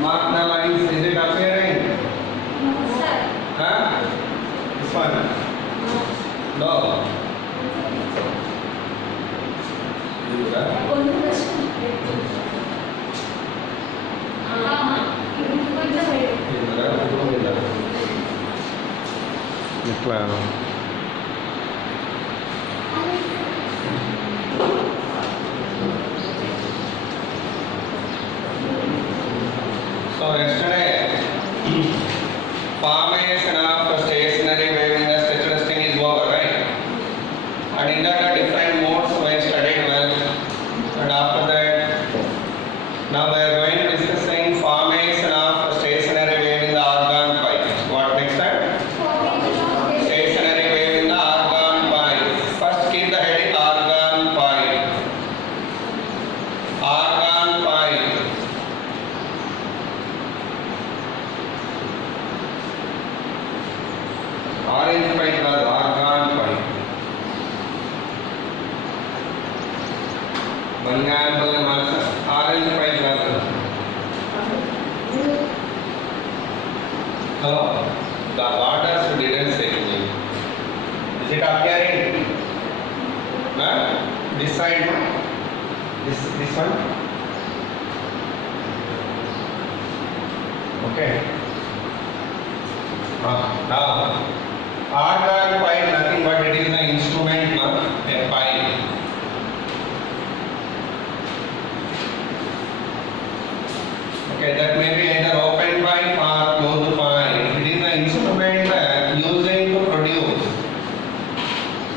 Mark the lines. Is it appearing? Sir. Huh? This one? No. ಒಂದು ಪ್ರಶ್ನೆ Claro. So yesterday, formation of stationary wave in the stretch testing is over, right? And in that different modes we studied well. And after that, now we are going to discussing formation of stationary wave in the organ pipe. What next time? Stationary wave in the organ pipe. First keep the heading organ pipe. Organ pipe. Orange pipe or organ pipe. Bangal orange pipe or hello? The waters didn't say anything. Is it appearing? Huh? This side, no? This one? Okay. Now, organ pipe nothing but it is an instrument, no? A pipe. Okay, that may be either open pipe or closed pipe. It is an instrument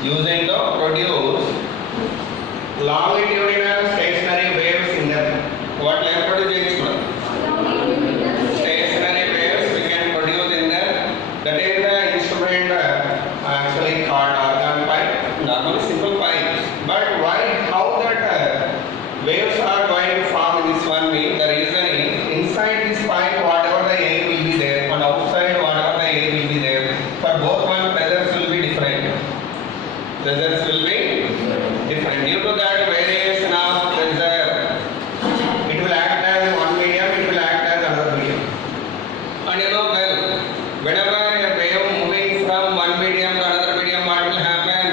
using to produce longitudinal stationary waves in the what like produce stationary waves we can produce in the that is the instrument actually called organ pipe. Normally simple pipe, but why how that waves are going to form in this one means the reason is inside this pipe whatever the air will be there and outside whatever the air will be there. For both one pressures will be different. Pressures will be different. Due to that variation of pressure, it will act as one medium, it will act as another medium. And you know well, whenever a wave moving from one medium to another medium, what will happen?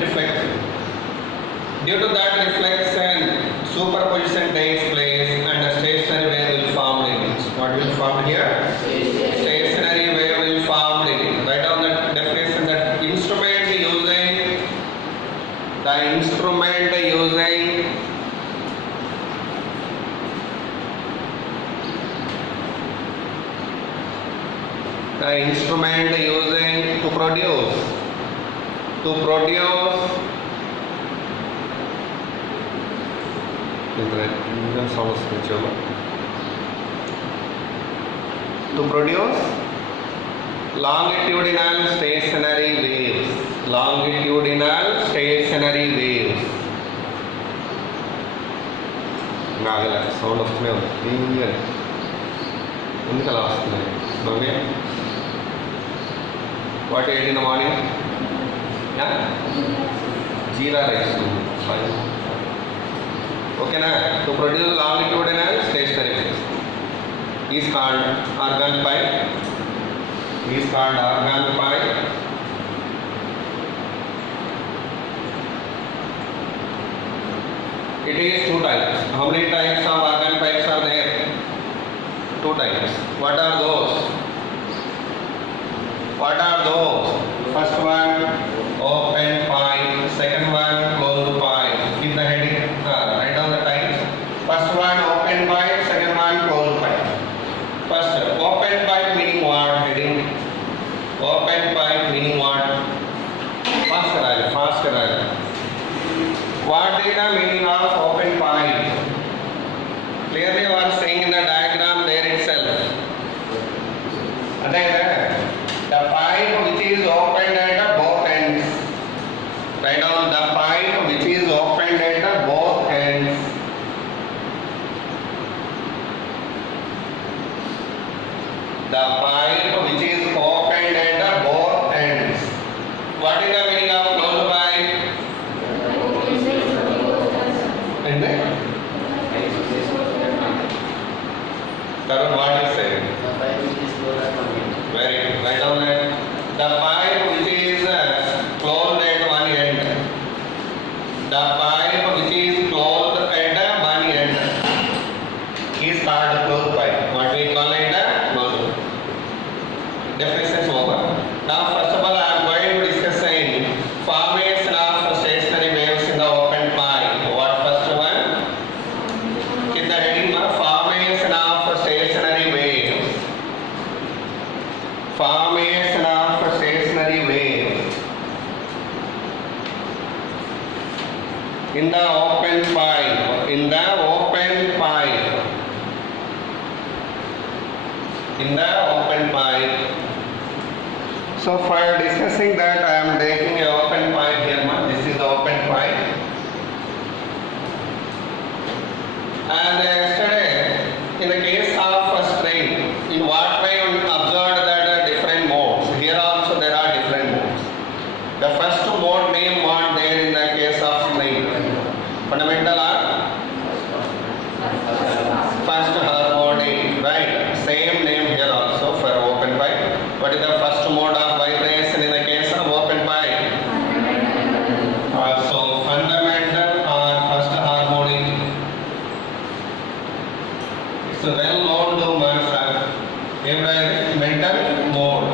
Reflection. Due to that reflection, superposition takes place and a stationary wave will form in it. What will form here? Stationary wave will form in it. Write down the definition that instrument using the instrument using to produce longitudinal stationary waves. నాగల sound వస్తూనే ఉంది clear ఎందుకు అలా వస్తున్నాయి mummy what ate in the morning jeera rice ఓకేనా to produce longitudinal stationary waves is called organ pipe. It is two types. How many types of organ pipes are there? Two types. What are those? First one, open pipe. Second one, closed pipe. Keep the heading. Write down the types. First one, open pipe. Second one, closed pipe. First, open pipe meaning what? Heading. Open pipe meaning what? Faster. What is the meaning of open pipe? Clearly you are saying in the diagram there itself. The pipe which is opened at both ends. Write down the pipe which is opened at both ends. The pipe which is opened at both ends. What is the meaning of closed pipe? And then Tarun, what you say? The pipe which is closed at one end. Very good. Write down that. The pipe which is closed at one end. The pipe which is closed at one end is called closed pipe. What we call it closed. Definitions over. Now first of all I am going to discuss saying formation of stationary waves in the open pipe. What first one? In the heading formation of stationary waves. Formation of stationary waves in the open pipe. In the open pipe. In the open pipe. So for discussing that, I am taking an open pipe here. This is the open pipe. And yesterday, in the case of a string, in what way we observed that different modes. Here also there are different modes. The first mode name what there in the case of string. Fundamental or first harmonic, right? Same name here also for open pipe. What is the first mode of vibration in the case of open pipe? So fundamental or first harmonic. It's well known to Martha. Mental mode.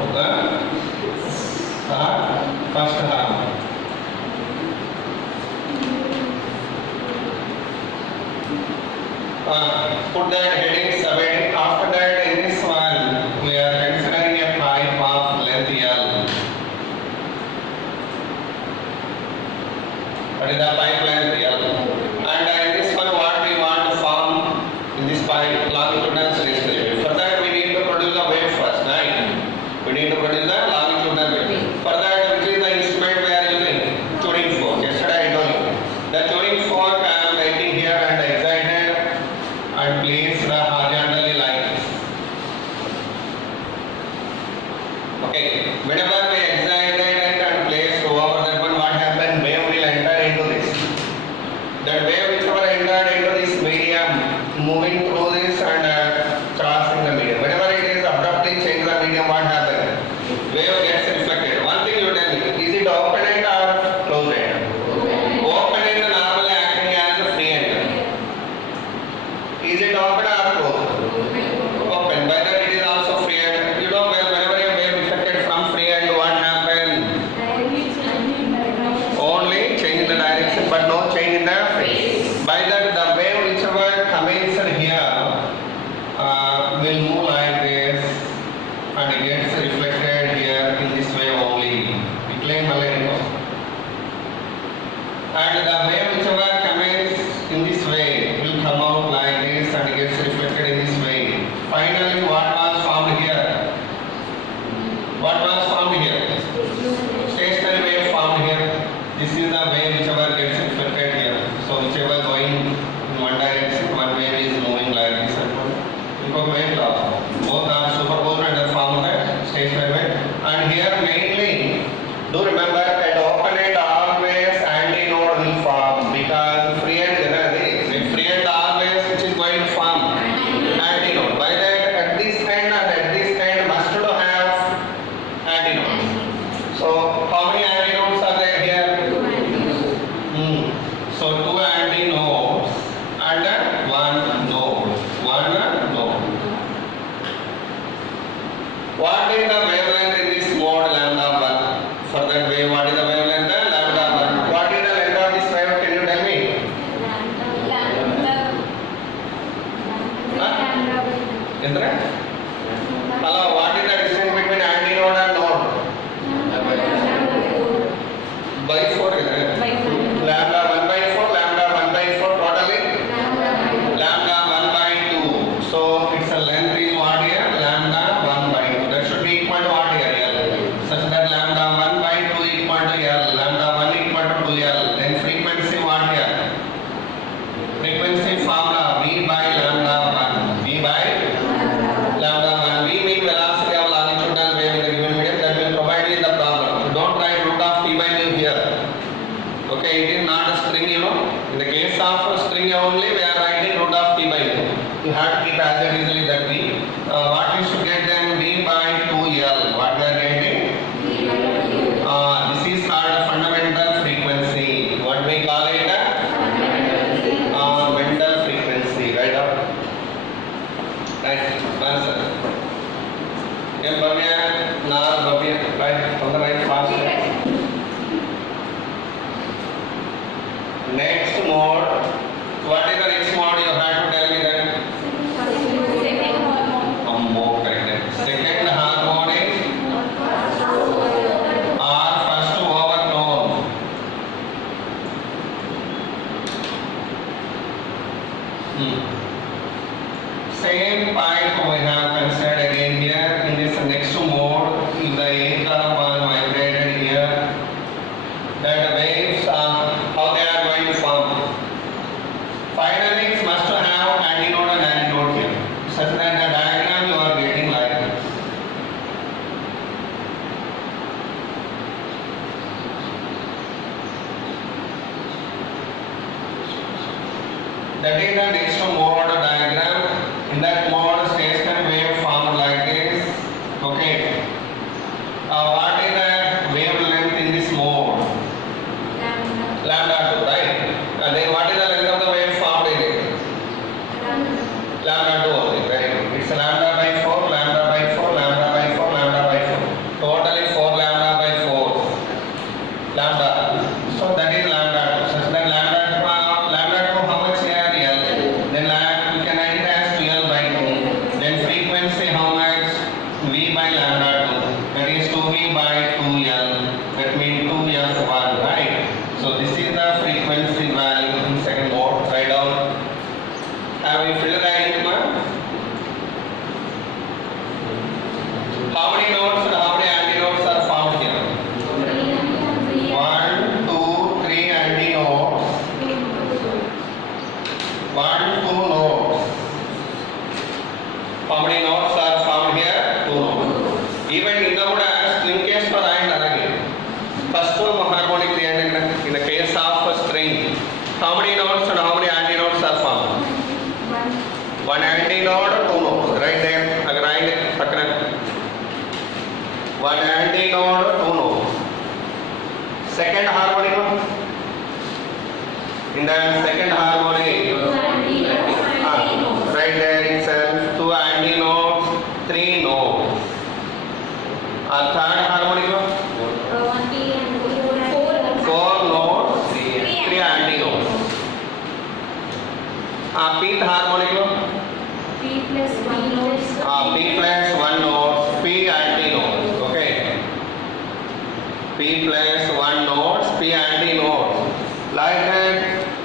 First harmonic. Put that heading 7. After that, in this one, we are considering a pipe of length L. What is the pipe length L? And in this one, what we want to form in this pipe, longitudinal stationary wave. For that, we need to produce a wave first, right? We need to produce a longitudinal wave. For that, which is the instrument we are using? Tuning fork. Yesterday I told you. The tuning fork I am writing here and excited and place the horizontally like this. Okay, whenever we excited and place over that one, what happened? Wave will enter into this. That wave whichever entered into this medium, moving through this and crossing the medium. Whenever it is abruptly change the medium, what happened? Wave gets reflected. One thing you tell me, is it open end or closed end? Open end normally acting as a free end. Is it open or closed? Open. By that it is also free end. You know, well, whenever a wave reflected from free end, what happened? Only change in the direction, but no change in the phase. By that, the wave whichever commences here will move like this and it gets reflected here in this way only. Decline Malenko. And the wave whichever commences in this way will come out like this and gets reflected in this way. Finally, what was formed here? What was formed here? Stationary wave formed here. This is the wave whichever gets reflected here. So whichever going in one direction, one wave is moving like this and one. Wave law. Both are superposed and are formed the stationary wave. And here mainly, do remember at open end always antinode will form because free end free end always which is going to form antinode. By that at this end and at this end must to have antinode. So how many antinodes are there here? So two antinodes and one node. One node. What is the wavelength in this mode lambda 1? For that wave, what is the wavelength? Lambda 1. What is the length of this wave? Can you tell me? Indra? Hello, what is the distance between antinode and node? By 4 is it? Lambda 1 by 4, lambda 1 by 4 totally? Lambda 1 by 2. So its a length is what here? Lambda 1 by 2. That should be equal to what here? L. Such that lambda 1 by 2 equal to L. Lambda 1 equal to 2L. Then frequency what here? Frequency formula V by lambda 1. V by lambda 1. V means velocity of longitudinal wave in the given medium. That will provide you the problem. Don't write root of T by mu here. Okay, it is not a string, you know. In the case of a string only, we are writing root of T by mu. You have to keep as it is that V. Same pipe we have considered again here in this next mode. If the A carbon vibrated here, that waves are how they are going to form. Finally, it must have antinode and antidot here, such that the diagram you are getting like this. That is the next mode diagram. In that mode, stationary wave formed like this. Okay. What is the wavelength in this mode? Lambda 2, right? And then what is the length of the wave formed in it? Lambda 2 only, very good. It's lambda by 4, lambda by 4, lambda by 4, lambda by 4. Totally 4 lambda by 4. Lambda. So that is lambda 2. Such that lambda 2 how much here? L. Then we can write it as 12 by 2. Then frequency how much? V by lambda 2. That is 2V by 2L. That means 2F1, right? So this is the frequency value in second mode. Write down. Have you filled the ink, man? How many nodes and how many antinodes are found here? 1, 2, 3 antinodes. 1, 2 nodes. How many nodes are found here? 2 nodes. Even in the linkage for iron again. First one harmonic reactant in the case of a string. How many nodes and how many antinodes are found? One antinode, 2 nodes. Right there. Right. One antinode, 2 nodes. Second harmonic one. In the second harmonic, right there itself, 2 antinodes, 3 nodes. Third harmonic one, 4 nodes, 3 antinodes. Pth harmonic one, P plus 1 nodes. P plus 1 nodes, P antinodes. Okay. P plus 1 nodes, P antinodes. Like that,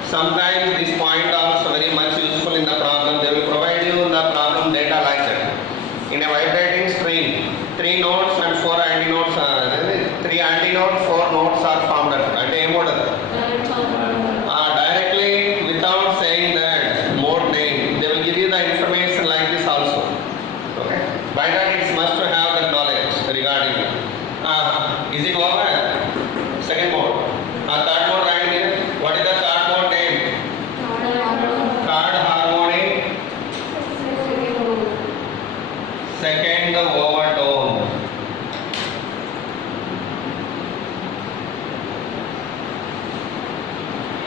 sometimes this point also very much useful in the problem. They will provide you the problem data like that. In a vibrating string, 3 nodes and 4 antinodes are 3 antinodes, 4 nodes are formed at a model. Directly without saying that mode name, they will give you the information like this also. Okay. By that it must have the knowledge regarding it. Is it over? Second mode. Third mode right here. What is the third mode name? Third harmonic. Second overtone.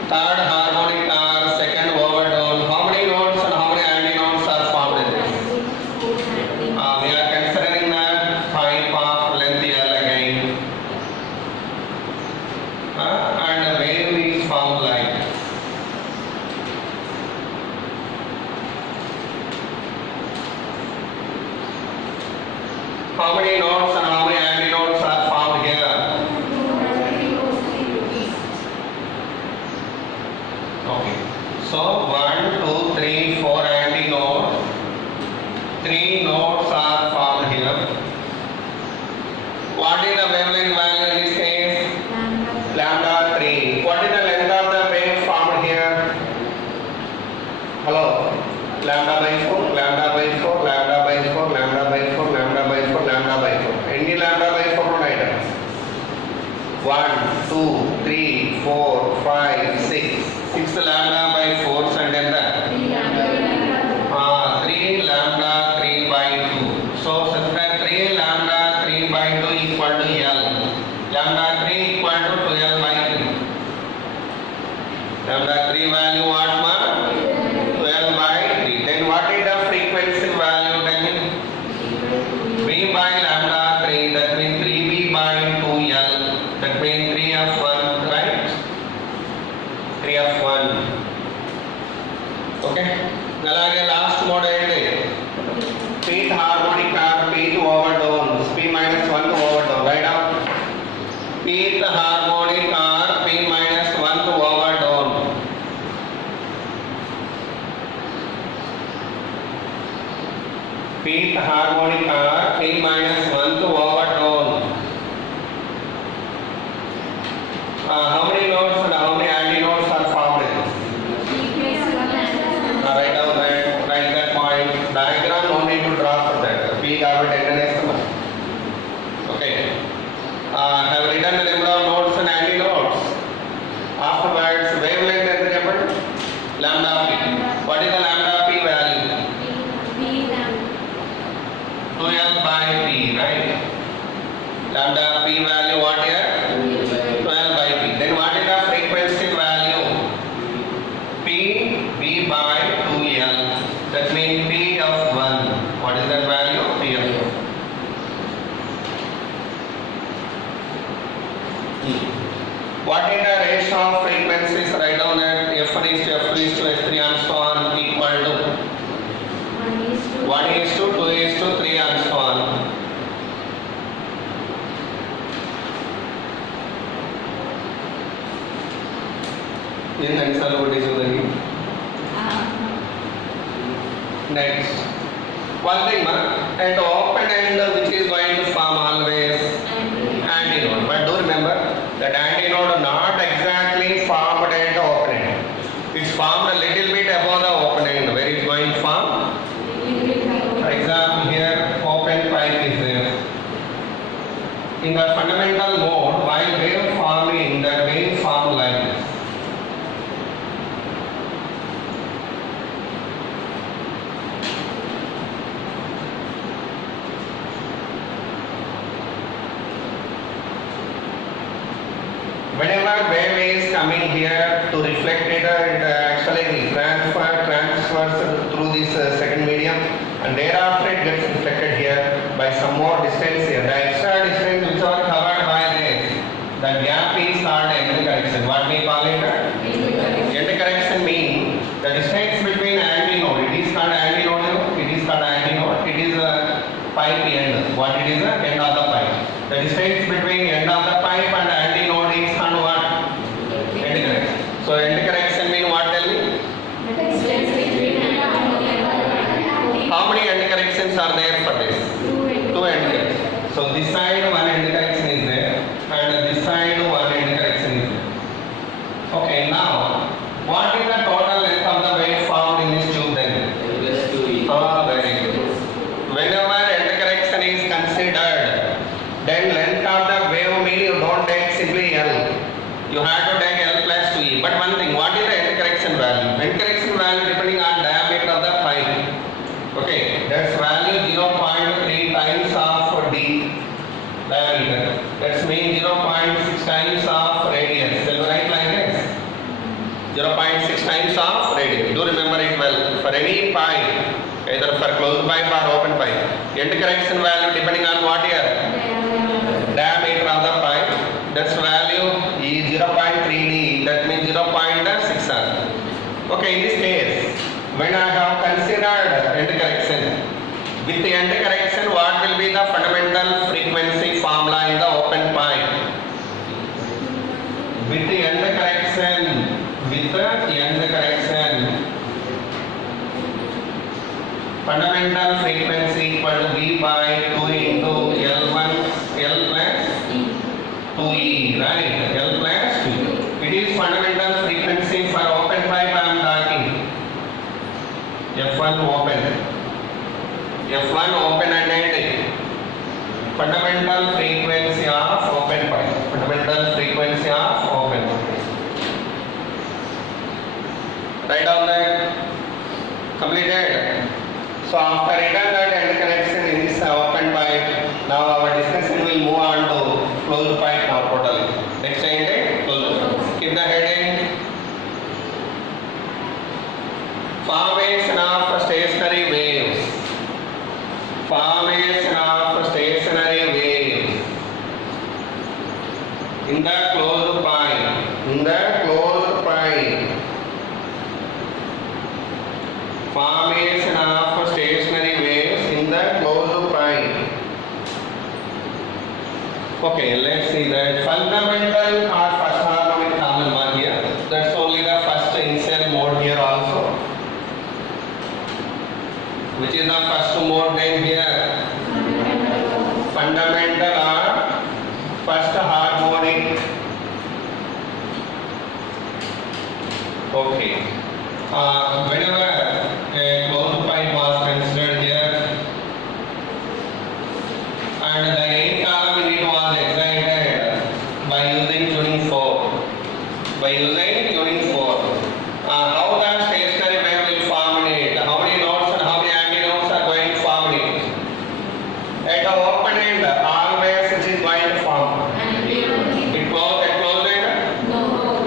Third harmonic or second overtone. How many notes and how many antinodes are formed in this? We are considering the pipe of length L again. And the wave is formed like this. How many nodes and how many antinodes are found here? Okay. So 1, 2, 3, 4 antinodes. 3 nodes are found here. What is the wavelength value in this case? Lambda 3. What is the length of the wave formed here? Hello? Lambda by 4, lambda by 4, lambda by 4, lambda by 4, lambda by 4, lambda by 4. Any lambda by 4 items? 1, 2, 3, 4, 5, 6. 6 lambda by 4 and then the 3 lambda 3 by 2. So such that 3 lambda 3 by 2 equal to L. Lambda 3 equal to 12 by 3. Lambda 3 value what ma? 12 by 3. Then what is the frequency value? Then V by lambda 3. That means 3V by 2L. That means 3F1, right? 3F1. Okay. Alage last mode ఏంటి? Pth harmonic or Pth overtones. P minus 1 to overtone. Write down. Pth harmonic or P minus 1 to overtone. Fifth harmonic are 3 minus 1 to overtone. How many notes and how many antinodes are formed? Write down that, write that point. Diagram no need to draw for that. P carbon tenderness. Okay. Have written the number of nodes and antinodes. Afterwards, wavelength and the lambda p. What is the lambda p value? 12 by p, right? Lambda p value what here? 12 by p. Then what is the frequency value? P b by 2l. That means p of 1. What is that value? P of 1. What is the ratio of frequencies? Write down that f1 is to f2 is to f3 and so on equal to 1 is to 2 is to 3 and so on. In answer what is the next one thing and open end which is going to form always antinode, but do remember that antinode not exactly formed at the open end. It's formed a little bit above the open end. Where it's going to form? For example, here open pipe is there. In the fundamental mode, while wave forming, the wave form like this. Whenever wave is coming here to reflect it, it actually transfers through this second medium, and thereafter it gets reflected here by some more distance here. The extra distance which are covered by this, the gap is called end correction. What we call it? End correction means the distance between antinode. It is called antinode. It is called antinode. It is a pipe end. What it is? End of the pipe. The distance between end of the pipe and antinode is called what? End correction. So end correction means what? Tell me. How many end corrections are there for this? 2 end corrections. So this side one end correction is there, and this side one end correction is there. Okay, now what is the total length of the wave formed in this tube then? Very good. Whenever end correction is considered, then length of the wave mean you don't take simply L. You have to take L plus 2E. But one thing, what is the end correction value? End correction value depending on diameter of the pipe. Okay, that's value 0.3 times of D diameter. That's mean 0.6 times of radius. Shall we write like this? 0.6 times of radius. Do remember it well. For any pipe, either for closed pipe or open pipe, end correction value depending on what here? Diameter of the pipe. That's value is 0.3D. That means 0.6R. Okay, in this case, when I have considered end correction, with the end correction, what will be the fundamental frequency formula in the open pipe? With the end correction, fundamental frequency equal to V by 2 into L1, L plus 2E, right? L plus 2. It is fundamental frequency for open pipe I am talking. F1 open and ending. Fundamental frequency of open pipe. Fundamental frequency of open pipe. Write down that. Completed. So after written that end connection in this open pipe, now our discussion will move on to closed pipe now totally. Next end, closed pipe. Keep the heading. Formation of stationary waves. Formation of stationary waves in the closed pipe. In the closed pipe. Formation of stationary waves in the closed pipe. Okay, let's see that fundamental or first harmonic common one here. That's only the first initial mode here also. Which is the first mode then here? Fundamental or first harmonic. Okay. Whenever a closed pipe was considered here and the 8 column unit was excited by using tuning fork. By using tuning fork. How the stationary wave will form in it? How many nodes and how many antinodes are going to form in it? At the open end, always it is going to form. It closed at closed end?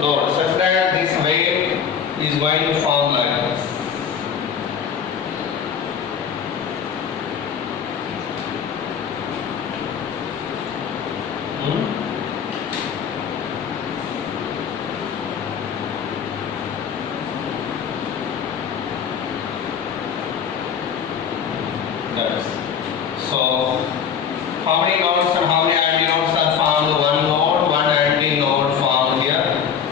No. Such that this wave is going to form like this. That's so. How many nodes and how many antinodes are formed? One node, one antinode formed here.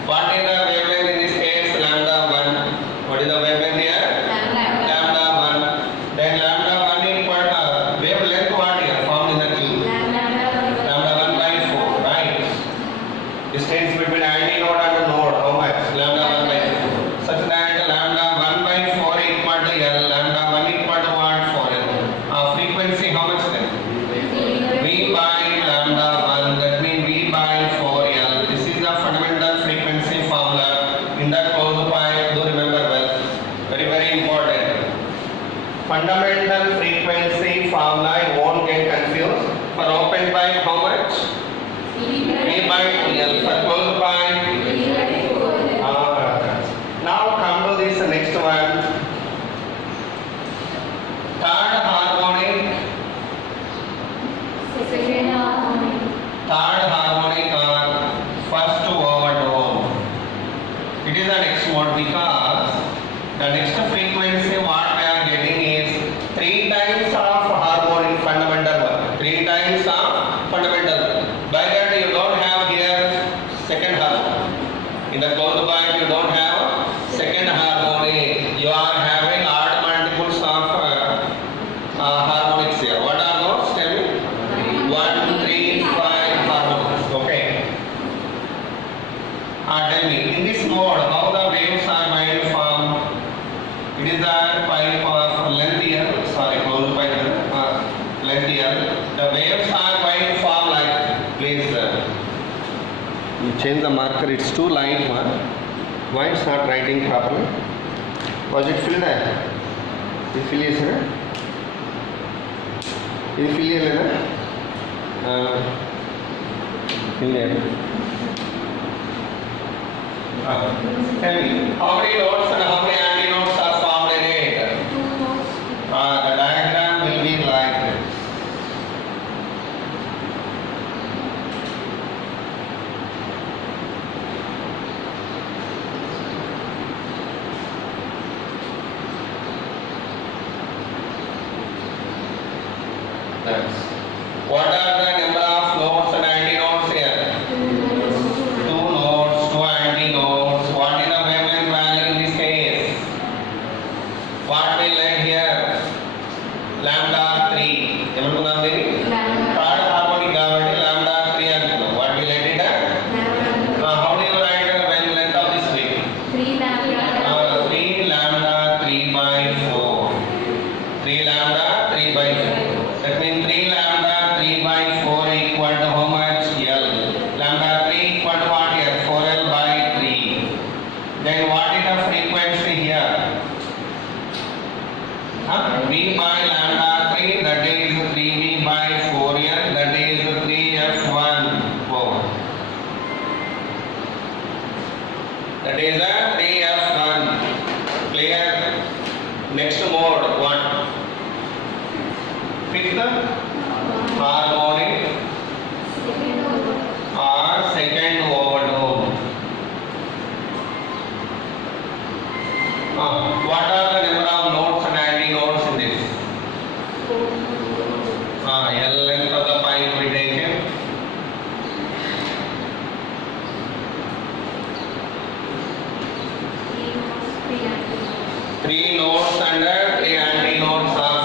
What is the wavelength in this case? Lambda 1. What is the wavelength here? Lambda 1. Then lambda 1 equal to wavelength what here? Formed in the tube. Lambda 1 by 4, right? Distance between antinode and node, how much? Lambda 1 by 4. Such that lambda 1 by 4 equal to L. Lambda 1 equal to what? 4L. Frequency how much then? V by lambda 1, that means V by 4L. This is the fundamental frequency formula in the closed pipe. Do remember well. Very, very important. Fundamental frequency formula, you won't get confused. For open pipe, how much? V by 2L. For closed pipe, now come to this next one. Third harmonic. Third harmonic or first overdone. It is the next mode because the next frequency what we are getting is 3 times of harmonic fundamental one. 3 times of fundamental. By that you don't have here second harmonic. In the closed pipe you don't have second harmonic. You are having odd multiples of harmonics here. What are those? Tell me. 1, 3, 5 harmonics. Okay. Tell me, in this mode, how the waves are going to form? It is the pipe of length here. Sorry, closed pipe length here. The waves are going to form like, please, you change the marker. It's too light one. Why it's not writing properly? Was it filled there? You fill it, sir? You fill it, sir? Tell me, how many nodes and how many antinodes are formed in it? 2 nodes. The diagram will be like this. That's. What are the number of nodes and antinodes here? 2 nodes, 2 antinodes. What is the wavelength value in this case? What will let here? Lambda 3. Emanunam dini? Third harmonic కాబట్టి lambda 3 అనుకున్నాం. What will let it? How do you write the wavelength of this wave? 3 lambda. 3 lambda 3 by 4. 3 lambda 3 by 4. That means 3 lambda 3 by 4 equal to how much? L. Lambda 3 equal to what here? 4L by 3. Then what is the frequency here? V by lambda 3, that is 3V by 4L, that is 3F1 over. That is a 3F1. Clear? Next mode, what? Fifth harmonic or second overdone. What are the number of nodes and antinodes in this? L length of the pipe we taken. 3 nodes and 3 antinodes are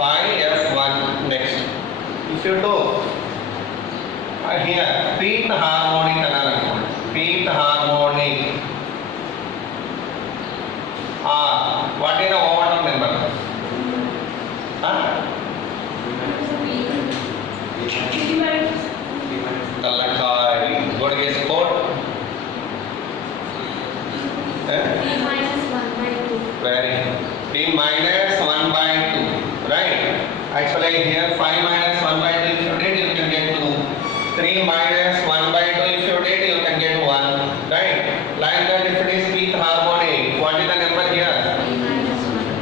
Pi F1 next. If you do here Pth harmonic analysis, Pth harmonic. What is the overall number? Talakai. What is code? Very. P minus 1 by 2. Right? Actually here 5 minus 1 by 2 if you did, you can get 2. 3 minus 1 by 2 if you did, you can get 1. Right? Like that if it is Pth harmonic, what is the number here?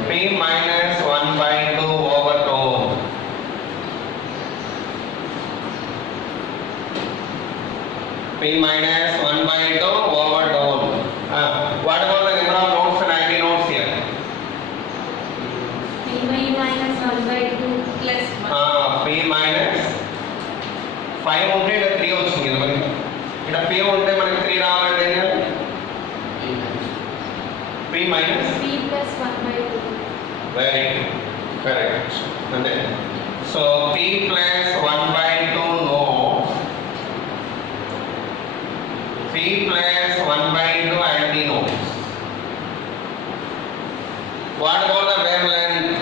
P minus 1 by 2 overtone. P minus 1 by 2 overtone. What about the number of nodes and antinodes here? P minus 5 ఉంటే ఇక్కడ 3 వచ్చింది కదా మనకి. ఇక్కడ P ఉంటే మనకి 3 రావాలంటే ఏం చేయాలి? P minus very correct. అంతే. So P plus 1 by 2 nodes. P plus 1 by 2 antinodes. What about the wavelength?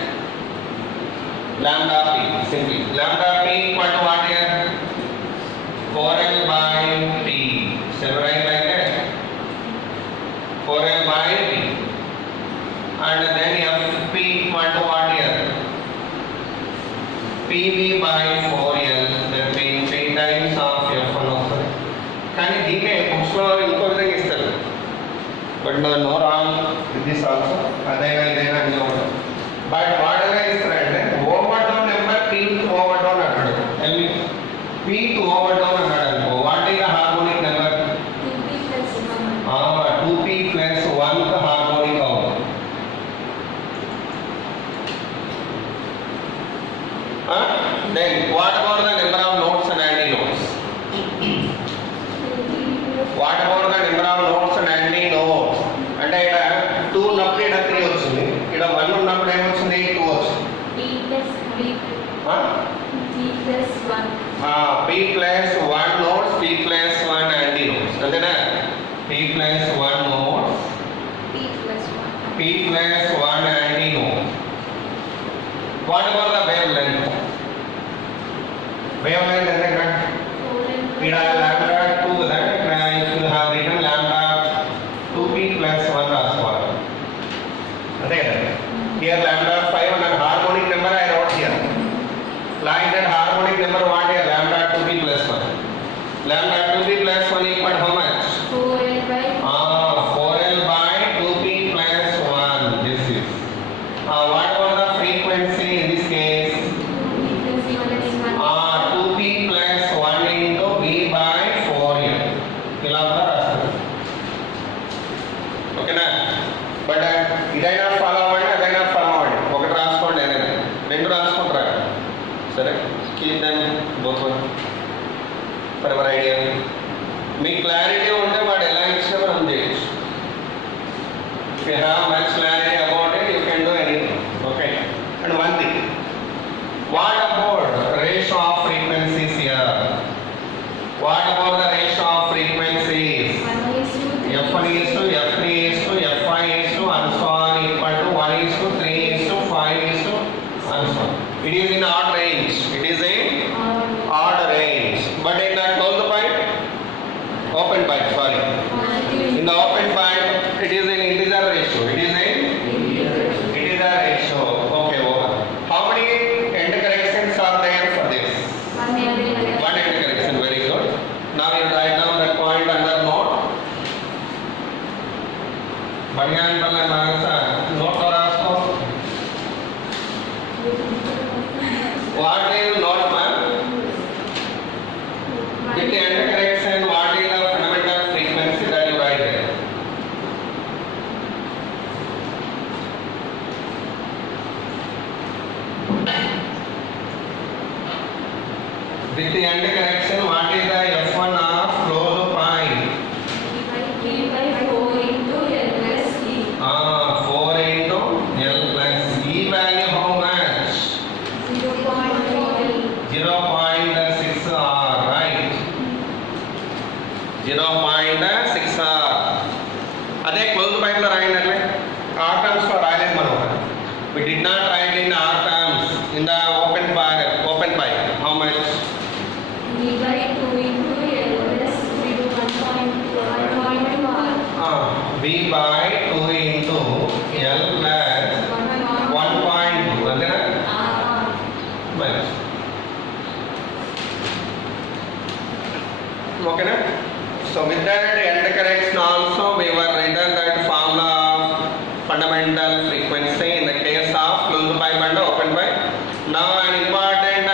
Lambda P, simply. Lambda P equal to what here? 4L by P. Shall we write like that? 4L by P. And then Fp equal to what here? Pv by 4L. That means 3 times of F1 వస్తుంది. కానీ దీన్నే బుక్స్లో ఇంకో విధంగా ఇస్తారు. But no wrong with this also. అదైనా ఇదైనా అన్నీ ఉంటాయి. బట్ వాడగా ఇస్తారంటే overtone number P to overtone అంటాడు. P టు ఓవర్టోన్ అన్నాడు అనుకో. What is the harmonic number? 2P plus 1 the harmonic అవుతుంది. Then what about the number of nodes and antinodes? What about the number of nodes and antinodes? అంటే ఇక్కడ 2 ఉన్నప్పుడు ఇక్కడ 3 వచ్చింది. ఇక్కడ 1 ఉన్నప్పుడు ఏమొచ్చింది? 2 వచ్చింది. P plus 1 nodes, P plus 1 antinodes. అంతేనా? P plus 1 nodes, P plus 1 antinodes. What about the wavelength? Wavelength ఎంత ఇక్కడ? ఇక్కడ lambda 2 కదా. ఇక్కడ if you have written lambda 2P plus 1 రాసుకోవాలి. అంతే కదా? Here lambda 5 and harmonic number I wrote here. Like that harmonic number what here? Lambda 2P plus 1. Lambda 2P plus 1 equal to how much? 4L by 2P plus 1. This is. What about the frequency in this case? 2P plus 1 into V by 4L. ఇలా కూడా రాస్తారు. ఓకేనా? But ఇదైనా follow అవ్వండి, అదైనా follow అవ్వండి. ఒకటి రాసుకోండి, ఏదైనా 2 రాసుకుంటారా? సరే, keep them both for hour idea. మీకు క్లారిటీ ఉంటే వాడు ఎలా ఇచ్చినా మనం చేయొచ్చు. If you have much clarity about it, you can do anything. Okay. And one thing. What about ratio of frequencies here? What about the ratio of frequencies? F1 is to F3 is to F5 is to and so on equal to 1 is to 3 is to 5 is to and so on. It is in odd range. It is in odd range. But in the closed pipe, open pipe, sorry. In the open pipe, it is in integer ratio. It is in integer ratio. Okay, over. How many end corrections are there for this? One end correction. Very good. Now you write down that point under note. बढ़िया पहले नागसा note और आसको. What is note man? With the end correction, what is the fundamental frequency that you write there? With the end correction, what is the F1 of closed pipe? 4 into L plus E value how much? write in R terms in the open pipe. How much? V by 2 into L plus V to 1.2 R. V by 2 into L plus 1.2 అంతేనా? Minus. Okay na? So with that end correction also we were written that formula of fundamental frequency in the case of closed pipe and open pipe. Now an important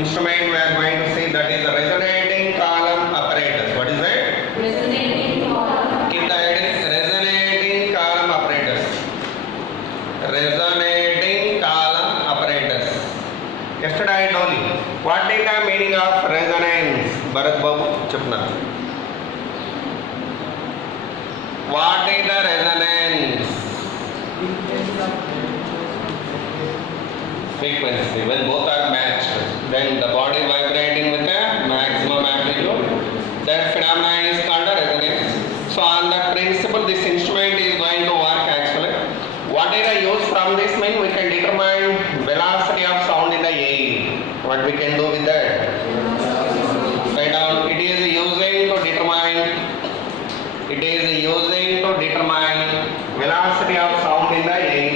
instrument we are going to see, that is the resonating column apparatus. What is that? Resonating column. Keep the heading resonating column apparatus. Resonating column apparatus. Yesterday I told you what is the meaning of resonance. Bharat Babu chapna. What is the resonance? Frequency. When both are matched, then the body vibrating with the maximum amplitude. That phenomenon is called a resonance. So on that principle, this instrument is going to work actually. What is the use from this mean? We can determine velocity of sound in the air. What we can do with that? Write down. It is using to determine velocity of sound in the air.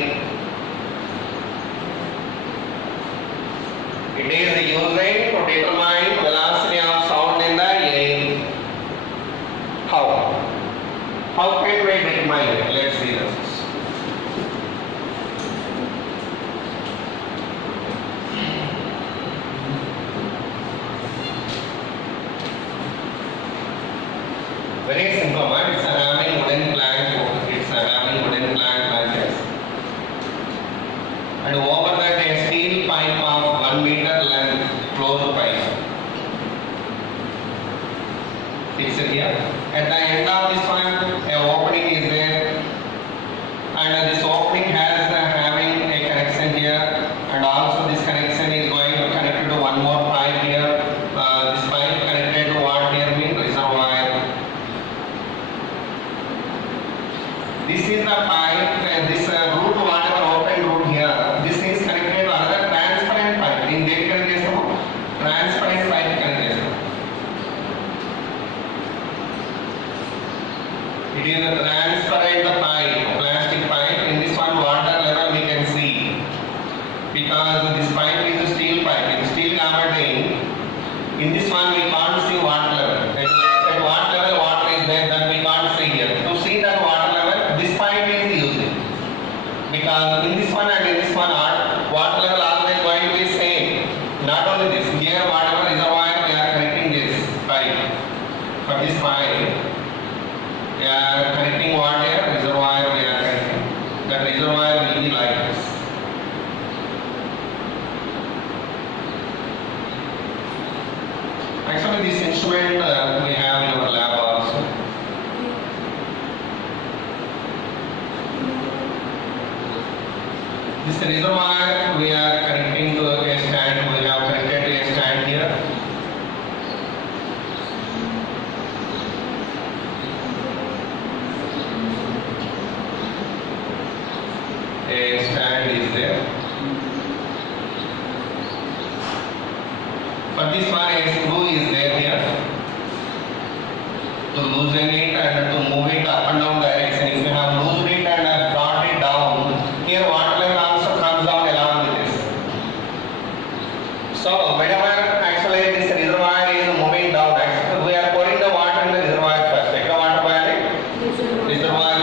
It is using to determine velocity of sound in the air. How? How can we determine it? Let's see this. Very simple, man. It's a having wooden plank. It's a having wooden plank like this. And over that a steel pipe of 1 meter length, closed pipe. Fix it here. At the end of this one, a opening is there, and this opening has having a connection here, and also this connection is going to connect to one more pipe here. This pipe connected to what here means reservoir. This is the pipe, and this root, whatever open root here, this is connected to another transparent pipe. In that case, transparent pipe connected. It is a transparent pipe, plastic pipe. In this one, water level we can see, because this pipe is a steel pipe. In steel converting, in this one we can't see water level. At what level water is there, that we can't see here. To see that water level, this pipe is using, because in this one and in this one water level always going to be same. Not only this, here whatever reservoir we are connecting this pipe. For this pipe, we are connecting what here? Reservoir we are connecting. That reservoir will be like this. Actually this instrument we have in our lab also. This reservoir we are connecting to a stand. We have connected to a stand here. A stand is there. For this one, a screw is there here to loosen it and to move it up and down direction. If you have loosed it and brought it down, here water level also comes down along with this. So whenever actually this reservoir is moving down, actually we are pouring the water in the reservoir first. Ekka water boiling? Reservoir.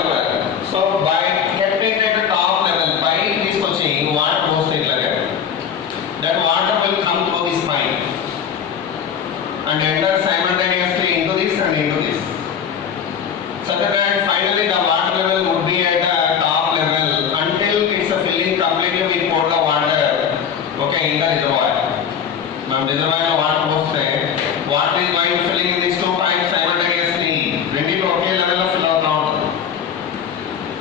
So by keeping it at the top level, pipe is pushing water goes in like that water will come through this pipe and enter simultaneously into this and into this. So that finally the water level would be at the top level until it's filling completely. We pour the water, okay, in the reservoir. Now reservoir water goes there. Water is going to filling in these two pipes simultaneously. When it okay level of fill out now.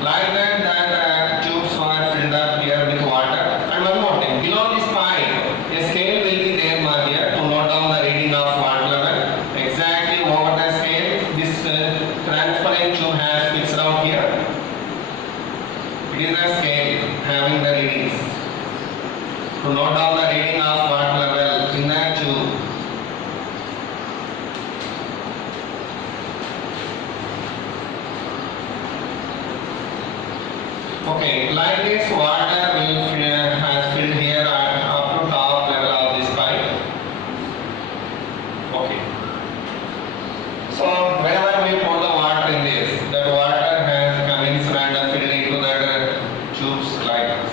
Like that tubes are filled up here with water. And one more thing, below this pipe, a scale will be there, Maria, to note down the reading of water level. Exactly over the scale, this transparent tube has fixed out here. It is a scale having the readings. to note down the reading of water level in the tube. Okay, like this water will has filled here up to top level of this pipe. Okay. So whenever we pour the water in this, that water has come inside and filled into that tubes like this.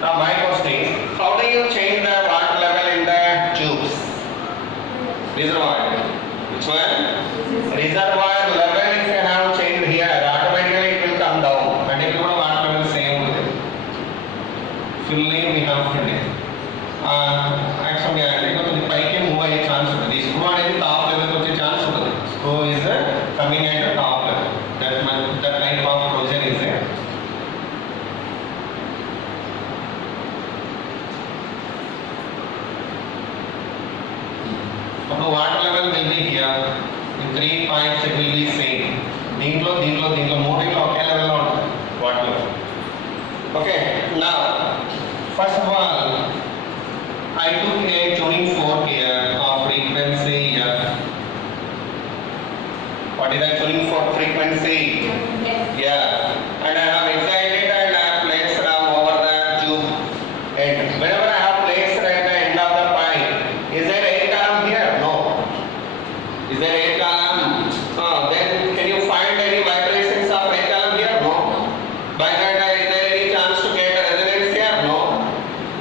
Now my question is, how do you change the water level in the tubes? Reservoir. Which one? Reservoir level if you have changed here, automatically it will come down. And if you want water level same with it. Fully we have filled it. Actually the pipe can move a chance of this. Screw on the top level of the chance of it. Screw is coming at the top level. That type of closure is there. So the water level will be here. In 3 pipes it will be same. Dintlo, మూడింట్లో ఒకే level లో ఉంటుంది water level. Okay, now first of all I took a tuning fork here of frequency F. What is that tuning fork frequency? Yeah. And I have excited and I have placed over the tube end. Whenever I have placed at the end of the pipe, is there air column here? No. Is there air column? Then can you find any vibrations of air column here? No. By that is there any chance to get a resonance here? No.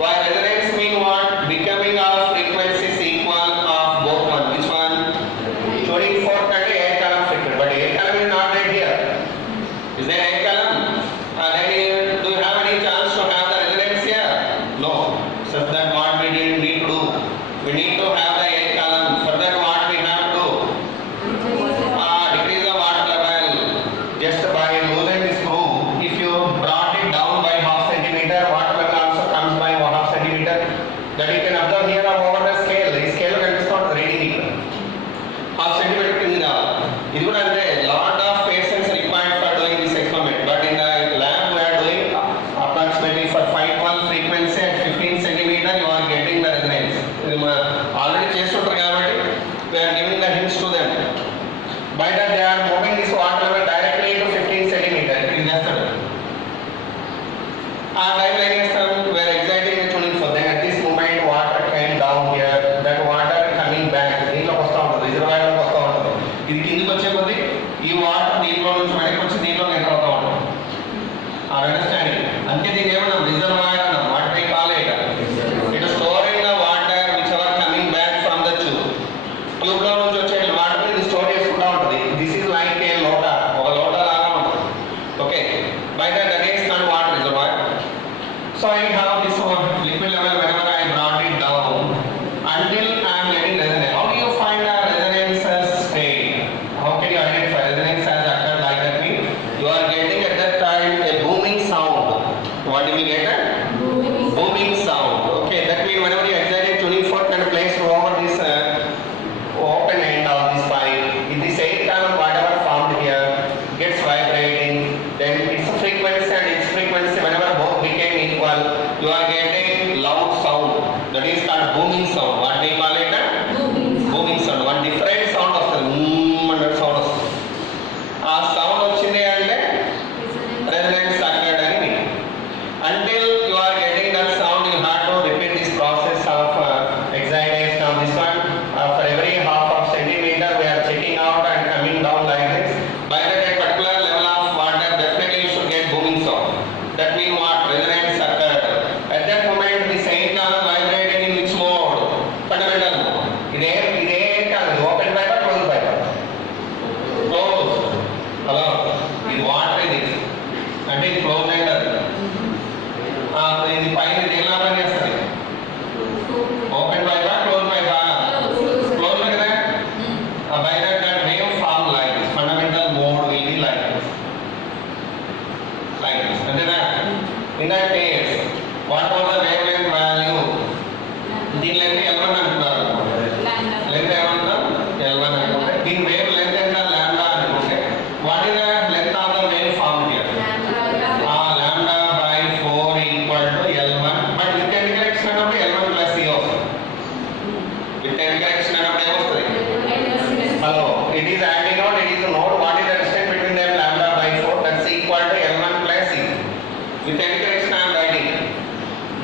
Why resonance mean what? Becoming of frequencies equal of both one. Which one? Tuning fork and air column frequency. But air column is not right here. Is there air column? Then do you have any chance to have the resonance here? No. So that what we didn't need to do. We need to have the air column. For that what we have to do? Decrease the water level. Just by loosening the screw. If you brought it down by half centimeter, water level also comes by half centimeter. That you can observe here over the scale. The scale can start reading it. Half centimeter కింద రావాలి. ఇది కూడా అంటే lot of patience required for doing this experiment. But in the lab we are doing approximately for 5 pulse frequency at 15 centimeter you are getting the resonance. ఇది already చేస్తుంటారు కాబట్టి we are giving the hints to them. By that they are moving this water level directly to 15 centimeter. ఇది చేస్తాడు. ఆ time ఏం చేస్తాం? We are exciting the tuning for them. At this moment water came down here. That water coming back. దీంట్లోకి వస్తూ ఉంటుంది. రిజర్వాయర్లోకి వస్తూ ఉంటుంది. ఇది కిందికి వచ్చే కొద్దీ ఈ వాటర్ దీంట్లో నుంచి వెనక్కి వచ్చి దీంట్లో ఎంటర్ అవుతూ ఉంటుంది. ఆ అండర్స్టాండింగ్. అందుకే దీన్ని ఏమన్నాం? రిజర్వాయర్ అన్నాం. What we call it? It is storing the water which are coming back from the tube. Tube లో నుంచి వచ్చే వాటర్ ఇది స్టోర్ చేసుకుంటూ ఉంటుంది. This is like a lota. ఒక లోటా లాగా ఉంటుంది. Okay. By that again call water reservoir. So I have this liquid level whenever I brought it down until I am getting resonance. How do you find a resonance state? How can you identify resonance has occurred like that means you are getting at that time a booming sound. What do we get? Booming sound. Okay, that means whenever you excite a tuning fork and place over this open end of this pipe, in the same time whatever formed here gets vibrating, then its frequency and its frequency whenever both became equal, you are getting loud sound. That is called booming sound. What do you call it? Booming sound. One different sound వస్తుంది. అన్న sound వస్తుంది. ఆ sound వచ్చింది అంటే resonance occurred అని mean. Until you are getting that sound, you have to repeat this process of excitation of this one. For every half of centimeter, we are checking out and coming down like this. By that particular level of water, definitely you should get booming sound. That means what? Resonance occurred. At that moment, the same column vibrating in which mode? Fundamental mode. It is open pipe or closed pipe? Closed. Hello. This water is అంటే ఇది close అయ్యింది. ఇది పైన దేని లాగా చేస్తుంది? Open పైపా close పైపా? క్లోజ్ కదా. By that wave form like this. Fundamental mode will be like this. Like this. అంతేనా? In that case, what was the wavelength value? దీని లెంత్ L1 అంటున్నారు. లెంత్ ఏమంటాం? L1 అనుకుంటే దీని వేవ్ లెంత్ ఎంత? లాంబ్డా అనుకుంటే what is the length of the wave formed here? With any correction I am writing.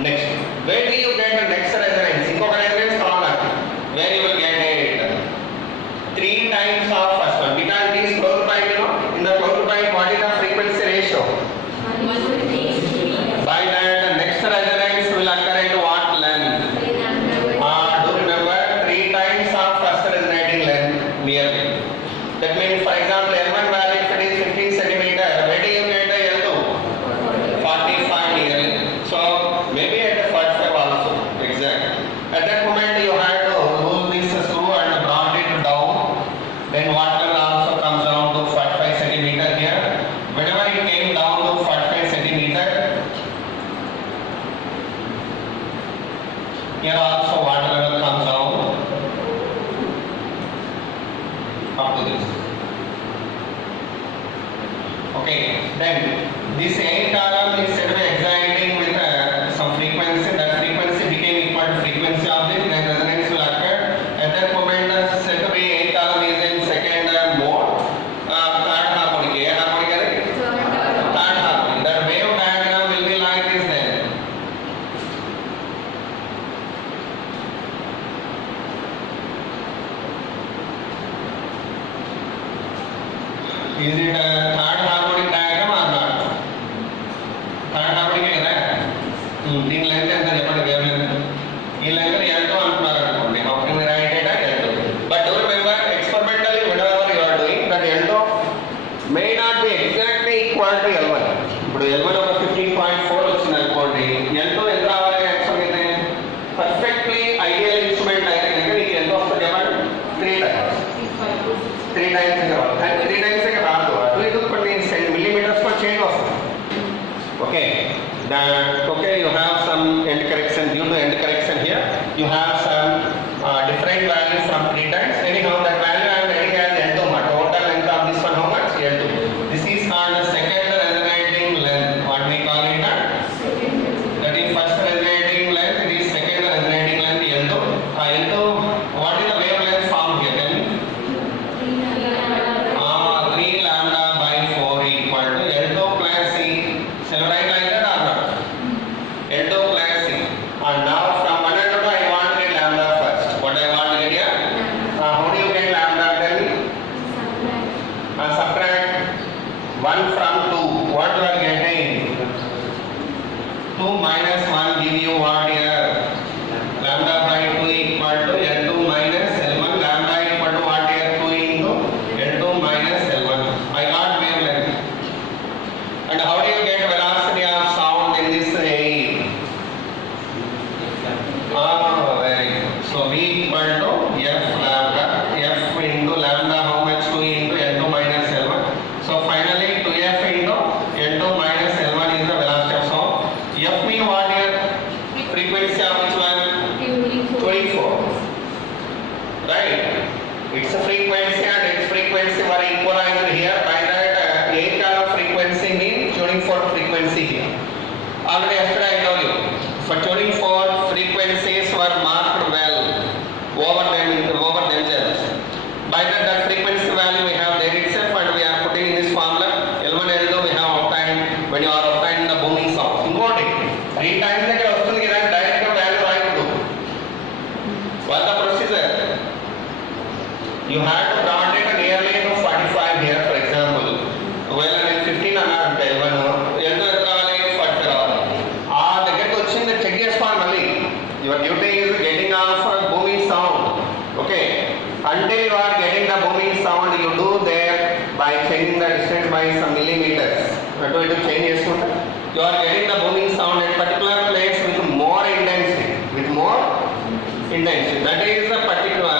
Next. Where do you get the next resonance? ఇంకొక resonance కావాలి. Where you will get it? 3 times of first one. Because it is closed pipe, you know. In the closed pipe, what is the frequency ratio? By that, the next resonance will occur at what length? Do remember 3 times of first resonating length nearly. That means, for example, L1 value if it is 15 centimeter, where do you get the L2? 45 nearly. So maybe at the 45 also. Exact. At that moment you have to lose this screw and brought it down. Then water also comes down to 45 centimeter here. Whenever it came down to 45 centimeter, here also water level comes down up to this. Okay, then this 8 alarm is said to be exciting with some frequency. That frequency became equal to frequency of this, then resonance will occur. At that moment, said to be 8 alarm is in second mode. Third harmonic, A harmonic, third harmonic. The wave diagram will be like this then. Is it a third harmonic diagram or not? Third harmonic is that? దీని length ఎంత చెప్పండి wave length ఈ length L2 అంటున్నారు అనుకోండి అప్పుడు మీరు right at L2 but do remember experimentally whenever you are doing that L2 may not be exactly equal to L1. ఇప్పుడు L1 ఒక 15.4 వచ్చింది అనుకోండి L2 ఎంత రావాలి యాక్చువల్ అయితే పర్ఫెక్ట్లీ ఐడియల్ ఇన్స్ట్రుమెంట్ అయితే కనుక నీకు ఎంత వస్తుంది చెప్పండి 3 times రావాలి అండ్ 3 times రాదు అటు ఇటు కొన్ని మిల్లీమీటర్స్ లో చేంజ్ వస్తుంది. Okay, okay, you have some end correction. Due to end correction here, you have some different values from 3 times. Anyhow, that value I am writing as L2. Total length of this one, how much? L2. This is called the second resonating length. What we call it? That is first resonating length. It is second resonating length L2. L2. What is the wavelength form here? Tell me. 3 lambda by 4 equal to L2 plus C. Shall I write like that or not? L2 plus C. And now from 1 and 2 I want to get lambda first. What I want to get here? How do you get lambda? Tell me. Subtract 1 from 2. What you are getting? 2 minus 1 give you what here? Lambda by 2 equal to L2 minus L1. Lambda equal to what here? 2 into L2 minus L1. I got wavelength. And how do you get velocity of sound in this air? Very good. So V equal to F lambda. F into lambda, how much? 2 into L2 minus L1. So finally 2F into L2 minus L1 is the velocity of sound. F mean what here? Frequency of which one? 24. Right? It's a frequency and its frequency were equalized here. By that 8 color frequency means tuning fork frequency here. Already yesterday I told you, for tuning fork frequencies were marked well over themselves. By that frequency value we have there itself and we are putting in this formula. L1, L2 we have obtained when you are obtaining the booming sound. Incote 3 times దగ్గర వస్తుంది కదా direct గా value రాయకూడదు. What the procedure? You have to round it nearly to 45 here for example. Well, I 15 అన్నారంటే L1 ఎంత కావాలి 40 రావాలి. ఆ దగ్గరికి వచ్చింది చెక్ చేసుకోవాలి మళ్ళీ. Your duty is getting off booming sound. Okay. Until you are getting the booming sound, you do there by changing the distance by some millimeters. అటు ఇటు చేంజ్ చేసుకుంటా. You are getting the booming sound at particular place with more intensity. That is the particular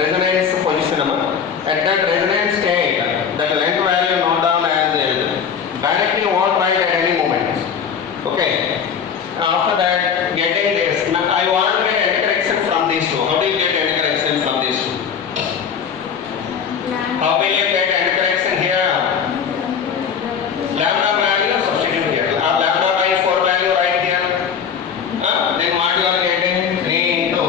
resonance position. At that resonance state, that length value note down as directly won't write at any moment. Okay. After that, getting this. Now I want to get end correction from these two. How do you get end correction from these two? How will you get end correction here? Lambda value substitute here. Lambda by 4 value right here. Then what you are getting? 3 into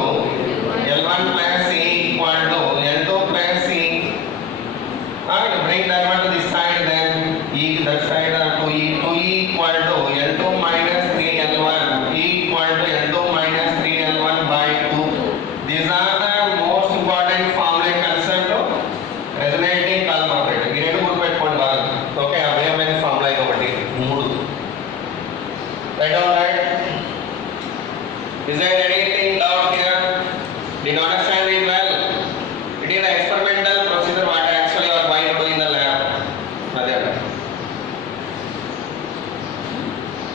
L1 plus C equal to L2 plus C. You bring that one to this side, then E that side to E equal to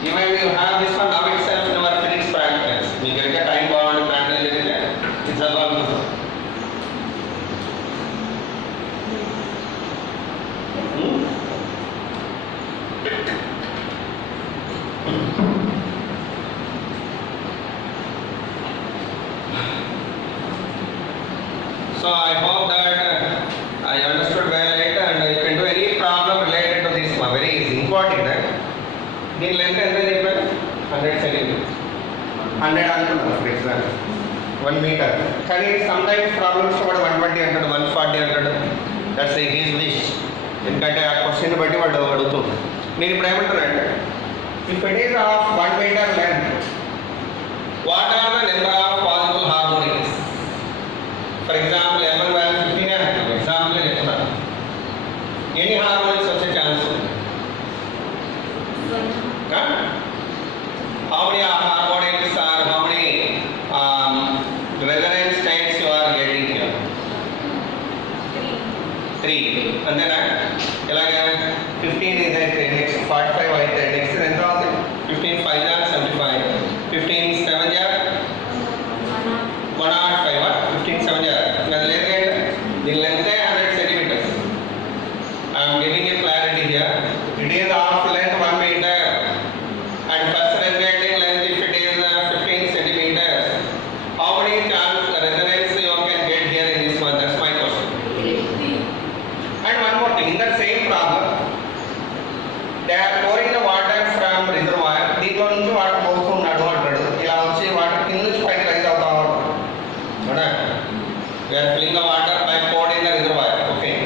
Even you have this one now itself in our physics practice. We get a time bound practice. It's all about So I hope that I understood well it, and you can do any problem related to this one. Very easy. Important. This length is 100 centimeters. 100 antunnam, for example. 1 meter. Can it sometimes problems about 120 antunnam, 140 antunnam? That's a his wish. ఎందుకంటే ఆ question బట్టి వాడు అడుగుతుంది. నేను ఇప్పుడు ఏమంటానంటే if it is of 1 metre length, what are the number of possible harmonics? For example M1 value 15 అనుకుందాం. Example చెప్తున్నాను. ఎన్ని హార్మోనిక్స్ వచ్చే ఛాన్స్ ఉంది? How many harmonics or how many resonance states you are getting here? 3. అంతేనా? ఇలాగా 15 is at next 45 అయితే next ఎంత అవుతుంది? 15 5 are 75. 15 7 are 105. 15 7 are. అది లేదు కదా? దీని length 100 centimeters. I am giving you clarity here. It is of length 1 meter. And first resonating length, if it is 15 centimeters, how many chance resonance you can get here in this one? That's my question. And one more thing, in that same problem, they are pouring the water from reservoir. దీంట్లో నుంచి water పోస్తున్నాడు అంటాడు. ఇలా వచ్చి water కింద నుంచి పైకి rise అవుతా ఉంటాడు. అవునా? We are filling the water by poured in the reservoir. Okay.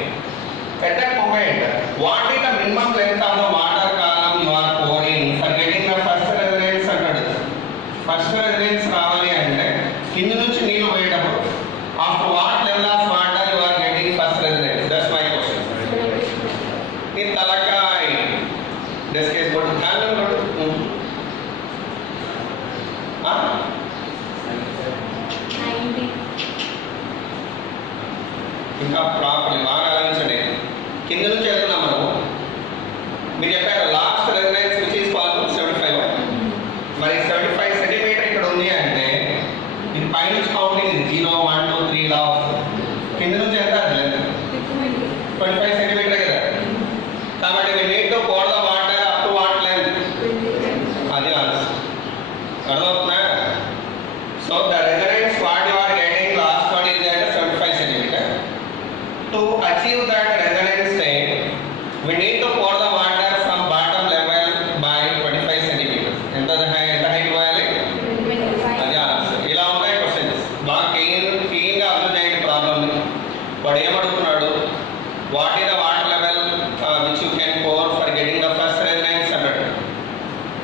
At that moment, what is the minimum length of the water column you are pouring for getting the first resonance అంటాడు. First resonance రావాలి అంటే కింద నుంచి నీళ్ళు పోయేటప్పుడు after what level of water you are getting first resonance? That's my question. ఈ తలకాయ discuss కొట్టు ధ్యానం కొట్టు. ఇంకా ప్రాపర్లీ బాగా ఆలోచించండి. కింద నుంచి వెళ్తున్నాం మనము. మీరు చెప్పారు last residence which is possible 75. మరి 75 సెంటీమీటర్ ఇక్కడ ఉంది అంటే ఇది పైనుంచి కౌంటింగ్ ఇది 0 1 2 3 ఇలా వస్తుంది. కింద నుంచి ఎంత అది లెంత్ 25 సెంటీమీటర్ కదా. కాబట్టి we need to pour the water up to what length? అది ఆన్సర్. అర్థమవుతుందా? So the resonance what you are getting last one is at 75 centimeter. To achieve that resonance state, we need to pour the water from bottom level by 25 centimeters. ఎంత height పోయాలి? అది answer. ఇలా ఉంటాయి questions. బాగా క్లీన్గా అర్థం చేయండి problem. వాడు ఏమడుగుతున్నాడు? What is the water level which you can pour for getting the first residence అన్నాడు.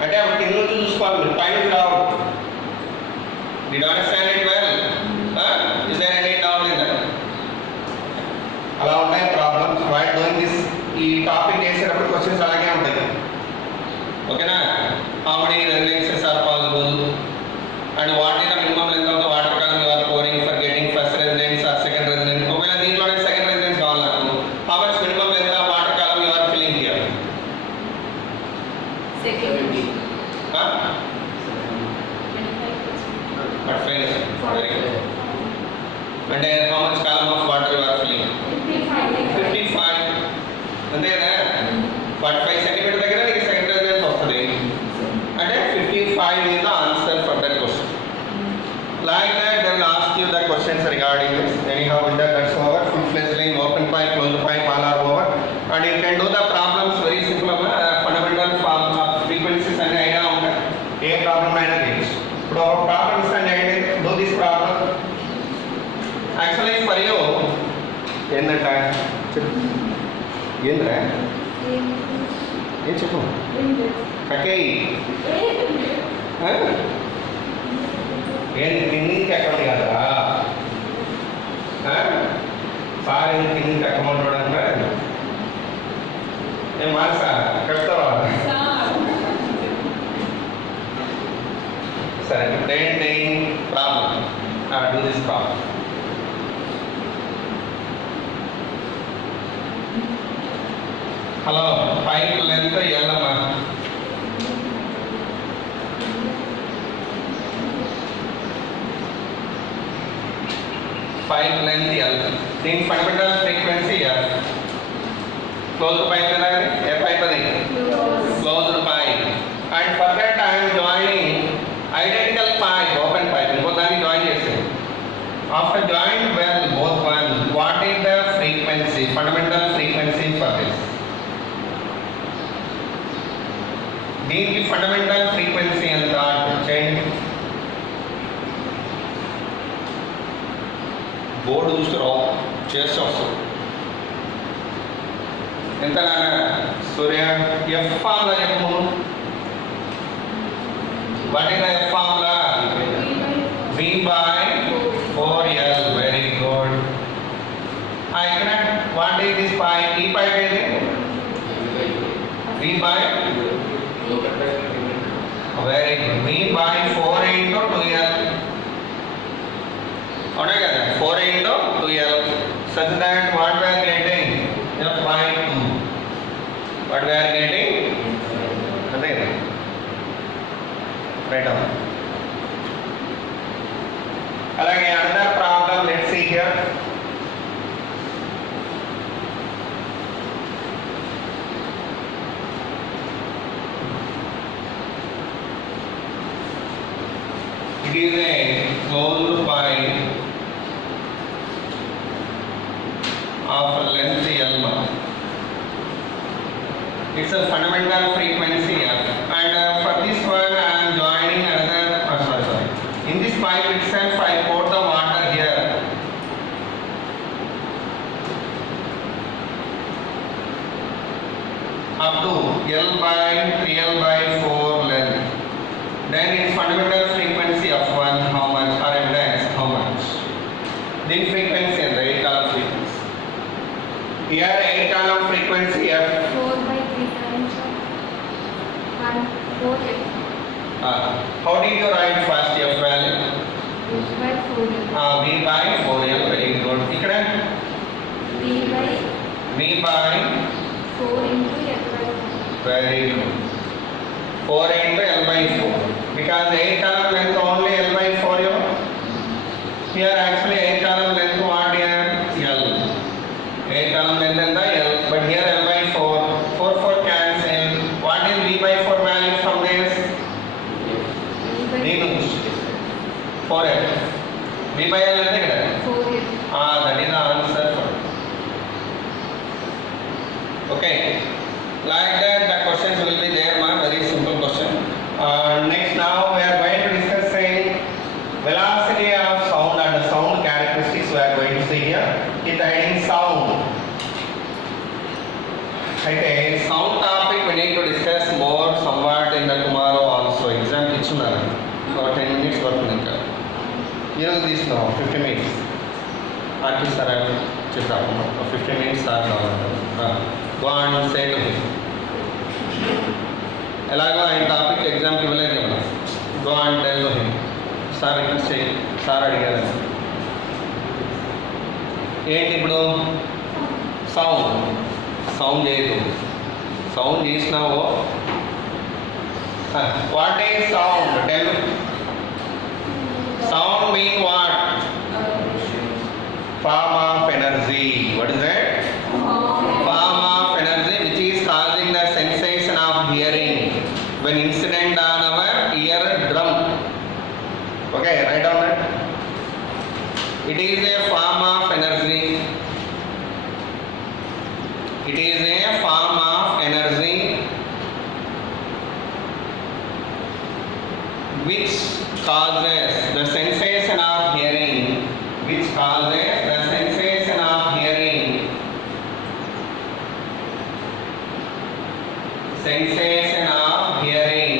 అంటే అప్పుడు కింద నుంచి చూసుకోవాలి మీరు, పైన రావు. Did you understand it well? Is there any doubt in that? అలా ఉంటాయి ప్రాబ్లమ్స్. వైల్ డూయింగ్ దిస్ ఈ టాపిక్ చేసేటప్పుడు క్వశ్చన్స్ అలాగే ఉంటాయి. ఓకేనా? How many resonances are possible and what is the minimum length of the water column you are pouring for getting first resonance or second resonance? ఒకవేళ దీంట్లోనే second resonance కావాలి నాకు, how much minimum length of water column you are filling here? But finish. Very good. And how much column of water you are filling? 55. అంతేనా? 45 centimetre దగ్గర నీకు second residence వస్తుంది. అంటే 55 is the answer for that question. Like that, they will ask you the questions regarding this. Anyhow, that's over. Full-fledged line, open pipe, closed pipe, all are over. And you can do the problems very simple. Fundamental frequencies and idea ఉంటాయి. ఏ problem అయినా చేయొచ్చు. ఇప్పుడు ఒక problem ఇస్తాను, do this problem. Actually for you ఏంటంట చెప్పు. ఏంద్రా ఏం చెప్పు. కక్కేయి ఏంటి కిందికి ఎక్కండి కదా సార్ ఏంటి కిందికి ఎక్కమంటాడు అంటే ఏం మాసా కడతావా? సరే ఇప్పుడు ఏంటి ప్రాబ్లం? Do this problem. Hello, pipe length ఎల్లమ్మా length L. Then fundamental frequency F. Closed pipe F pipe closed pipe. And for that I am joining identical pipe, open pipe. Both are joined yesterday. After joined well both one, what is the frequency, fundamental frequency for this? దీనికి fundamental frequency ఎంత చేయండి. Board చూస్తే రావు చేస్తే వస్తుంది. ఎంత నాన్న సూర్య F formula చెప్పు. What is the F formula? V by 4L. Very good. ఇక్కడ వాట్ ఈస్ దిస్ పైప్? ఈ పైప్ ఏది? V by very good. V by 4 into 2L. అవునా కదా? 4 into 2L. Such that what we are getting? F by 2. What we are getting? అంతే కదా? Right on. అలాగే another problem, let's see here. It is a closed pipe of length L. It's a fundamental frequency F. And for this one I am joining another, sorry. In this pipe itself I pour the water here. Up to L by 3L by 4 length. Then its fundamental frequency of 1 how much, or impedance how much? Then frequency and the 8 column frequency. Here 8 column frequency F. 4 by 3 times 1, 4 F. How did you write first F value? V by 4L. V by 4L. Very good. Ikkada V by V by 4 into F by 4. very good. 4 into L by 4. Because 8 column length only L by 4 you know? Here actually 8 column length what here? L. 8 column length and the L. But here L by 4. 4 cancel. What is V by 4 value from this? V by Minus 4L. V by L is there? 4L. That is the answer for it. Okay. Like that the questions will be there, ma. Very simple question. Next now we are going to discuss saying velocity of sound and the sound characteristics we are going to see here. It heading sound. Okay, sound topic we need to discuss more somewhat in the tomorrow also. Exam ఇచ్చున్నారు. ఒక 10 minutes వరకు ఇంకా. ఈరోజు తీసుకున్నాం 15 minutes. Artist sir చెప్పాము 15 minutes sir కావాలంటారు. Go on and say to him. ఎలాగో ఆయన టాపిక్ ఎగ్జామ్కి ఇవ్వలేదు కదా. Go and tell to him. Sir request చేయి. సార్ అడిగారు. ఏంటి ఇప్పుడు సౌండ్ చేయదు. సౌండ్ చేసినావో what is sound? Tell. Sound mean what? Form of energy. What is that? Form of energy which is causing the sensation of hearing when incident on our ear drum. Okay, write down that. It is a form of energy. It is a form of energy which causes the sensation of hearing. Which causes the sensation of hearing. Sensation of hearing.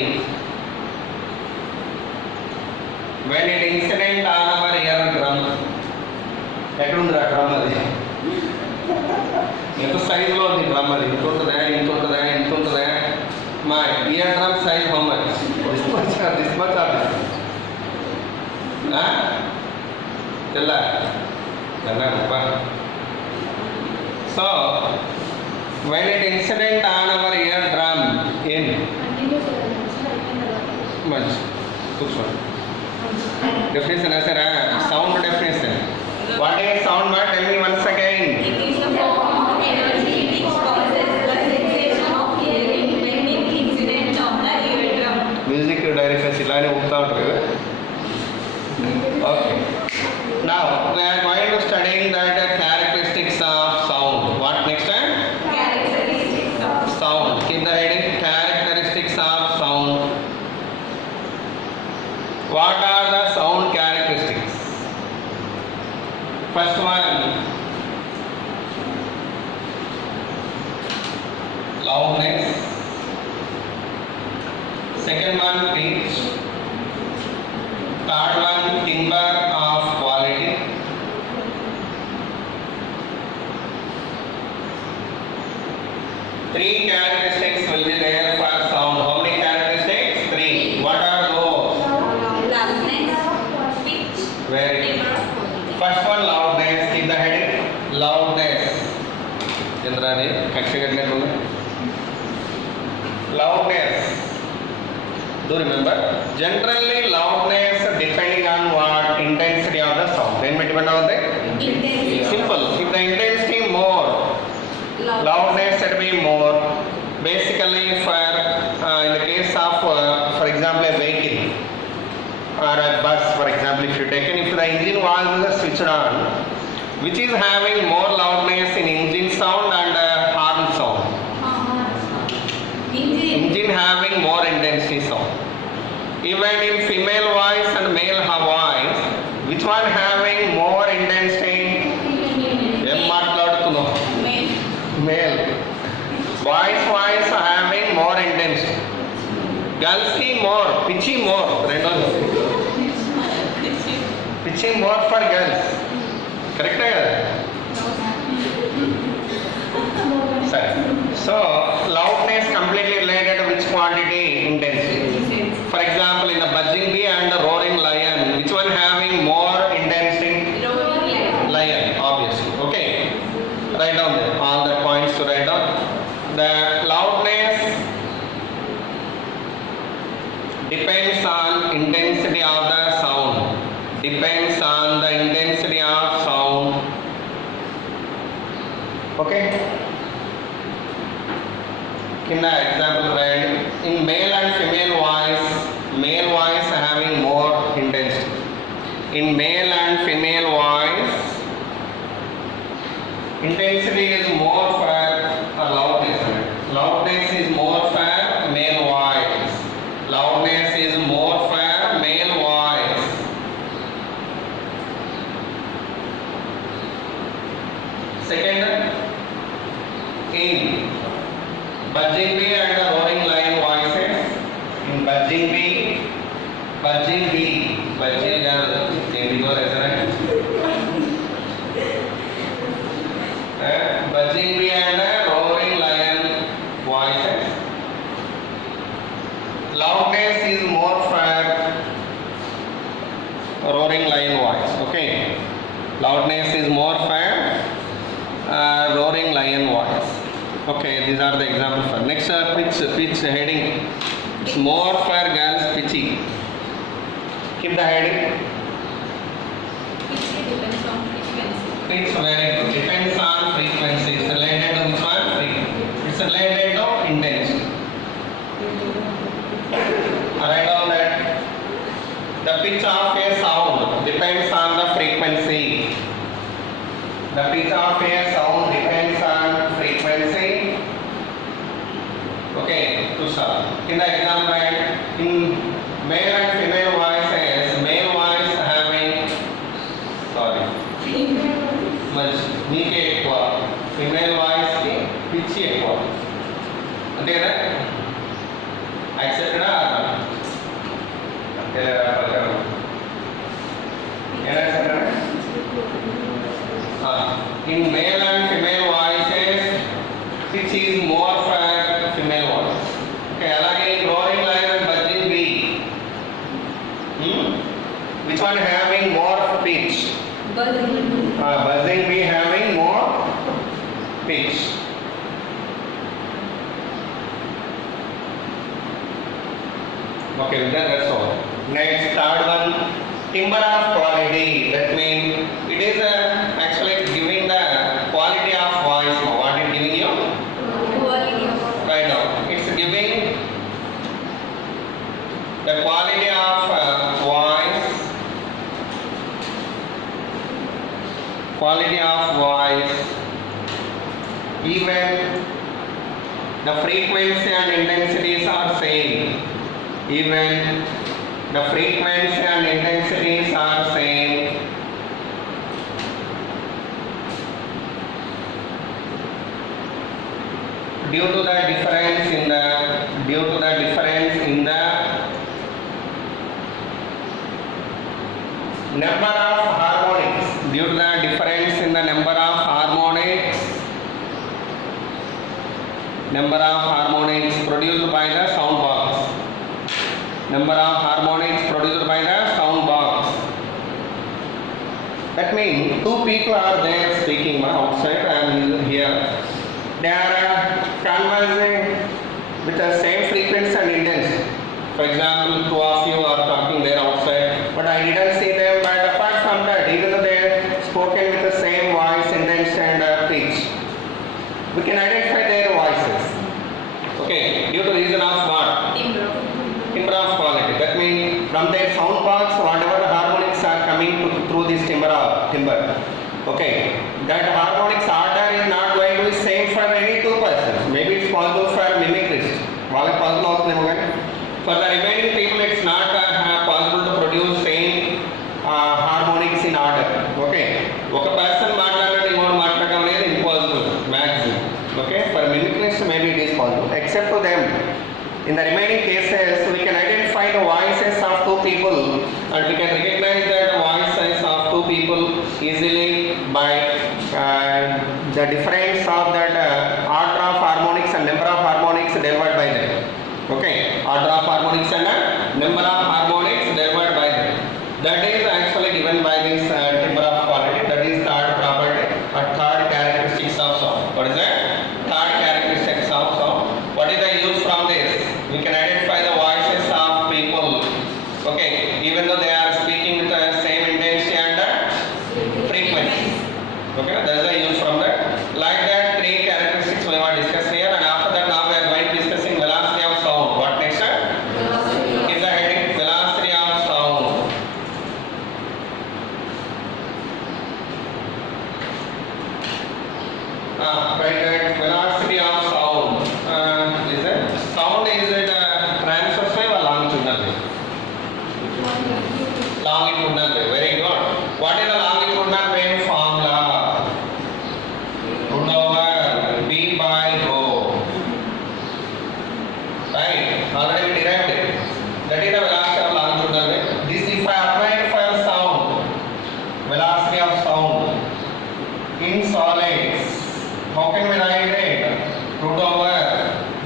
When it incident on our eardrum. ఎక్కడుంది ఆ drum? అది ఎంత సైజులో ఉంది drum? అది ఇంత ఉంటుందా, ఇంత ఉంటుందా, ఇంత ఉంటుందా? మా ear drum size how much? This much or this? తెల్లా తెల్లా. So when it incident on our eardrum in మంచి కూర్చోండి. డెఫినేషన్ రాసారా? Sound definition What is sound bar? Tell me once again. It is a form of energy which causes the sensation of hearing when it incident on the eardrum. Music directors ఇలానే ఊపుతా ఉంటారు కదా. Okay. Now we are going to studying that characteristics of sound. What next time? Characteristics of Sound. Keep the heading. Characteristics of sound. What are the sound characteristics? First one, loudness. Second one, pitch. Third one, timbre of quality. Three characteristics will be there for sound. How many characteristics? Three. What are those? loudness, pitch, Very good. timbre of quality. First one, loudness. Keep the heading. Loudness. Chandrani, loudness. Do remember? Generally, loudness depending on what intensity of the sound. Then depend on the Intensity. simple. If the intensity more, loudness should be more. Basically, for in the case of, for example, a vehicle or a bus, for example, if you take, and if the engine valve is switched on, which is having more loudness in engine sound and horn sound. Engine having more intensity sound. Even in female voice and male voice, which one having more intensity? Em maatladutunnav? Male. Boys voice having more intensity. Girls ki more, pitchy more. Pitchy more for girls. Correct hai kada? Sorry. So loudness completely related to which quantity? Intensity. For example, in the buzzing bee and the roaring lion, which one having more intensity? Lion, obviously. Okay. Write down there. All the points to write down. The loudness depends on intensity of the sound. Depends on the intensity of sound. Okay. In the example read, in male and female voice having more intensity. In male and female voice, intensity is more for loudness. Loudness is more for male voice. Loudness is more for male voice. Second, in buzzing bee and the roaring lion voices. In buzzing bee, buzzing bee and the roaring lion voices. Loudness is more for roaring lion voice. Okay, loudness is more for roaring lion voice. Okay, these are the examples for next pitch heading. It's more for girls pitchy. Keep the heading. Pitch depends on frequency. Pitch very good. Depends on frequency. It's related to which one? It's related to intensity. Write down that the pitch of a sound depends on the frequency. The pitch of a sound depends on frequency. Okay, to start. In the example, in male and female voices, male voice having, sorry, much meeke ekwa, female voice ki pitch ekwa. Ante kada? Accepted or not? In male and female voices, pitch is more for female voice. Okay, alage roaring lion and buzzing bee. Which one having more pitch? Buzzing bee having more pitch. Okay, that's all. Next, third one, timbre of quality. That means it is a the quality of voice, even the frequency and intensities are same. Even the frequency and intensities are same. Due to the difference in the number of harmonics, due to the difference in the number of harmonics produced by the sound box. Number of harmonics produced by the sound box. That means two people are there speaking outside. I am here. They are conversing with the same frequency and intensity. For example, two of you are talking there outside, but I didn't see them. But apart from that, even though they are spoken with the same voice, intensity, and pitch, we can identify their voices. Okay, due to reason of what? Timbre of quality. That means from their sound box, whatever the harmonics are coming through this timbre. Okay, that harmonics order is not going to be same for any two persons. Maybe it's possible for mimicrist. For the remaining people, it's not possible to produce same harmonics in order. Okay, one person matladu inno matladu anedi impossible maximum. Okay, for mimicrist maybe it is possible. Except to them, in the remaining cases, we can identify the voices of two people, and we can recognize that the voices of two people easily by the difference of that order of harmonics and number of harmonics delivered by them. Okay, order of harmonics and number of harmonics delivered by them. That is actually given by this timbre of quality. That is third property or third characteristics of sound. What is that? Third characteristics of sound. What is the use from this? We can identify the voices of people. Okay, even though they are speaking with the same intensity and frequency. Okay, that's the use from that. Like that, three characteristics we have discussed here, and after that now we are going to discussing velocity of sound. What next? Is the heading velocity of sound. Right, that velocity of sound. Is it? Sound is it transverse wave or longitudinal wave? Longitudinal wave. Very good. What is the longitudinal wave formula? Root over B by rho. Right. Already we derived it. That is the velocity of longitudinal wave. This if I apply it for sound, velocity of sound in solids. How can we write it? Root over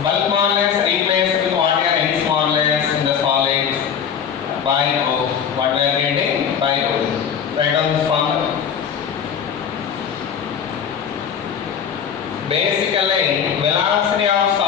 bulk modulus replaced with what are Hence modulus in the solids by rho. What we are getting? By rho. Write down this formula. Basically, velocity of sound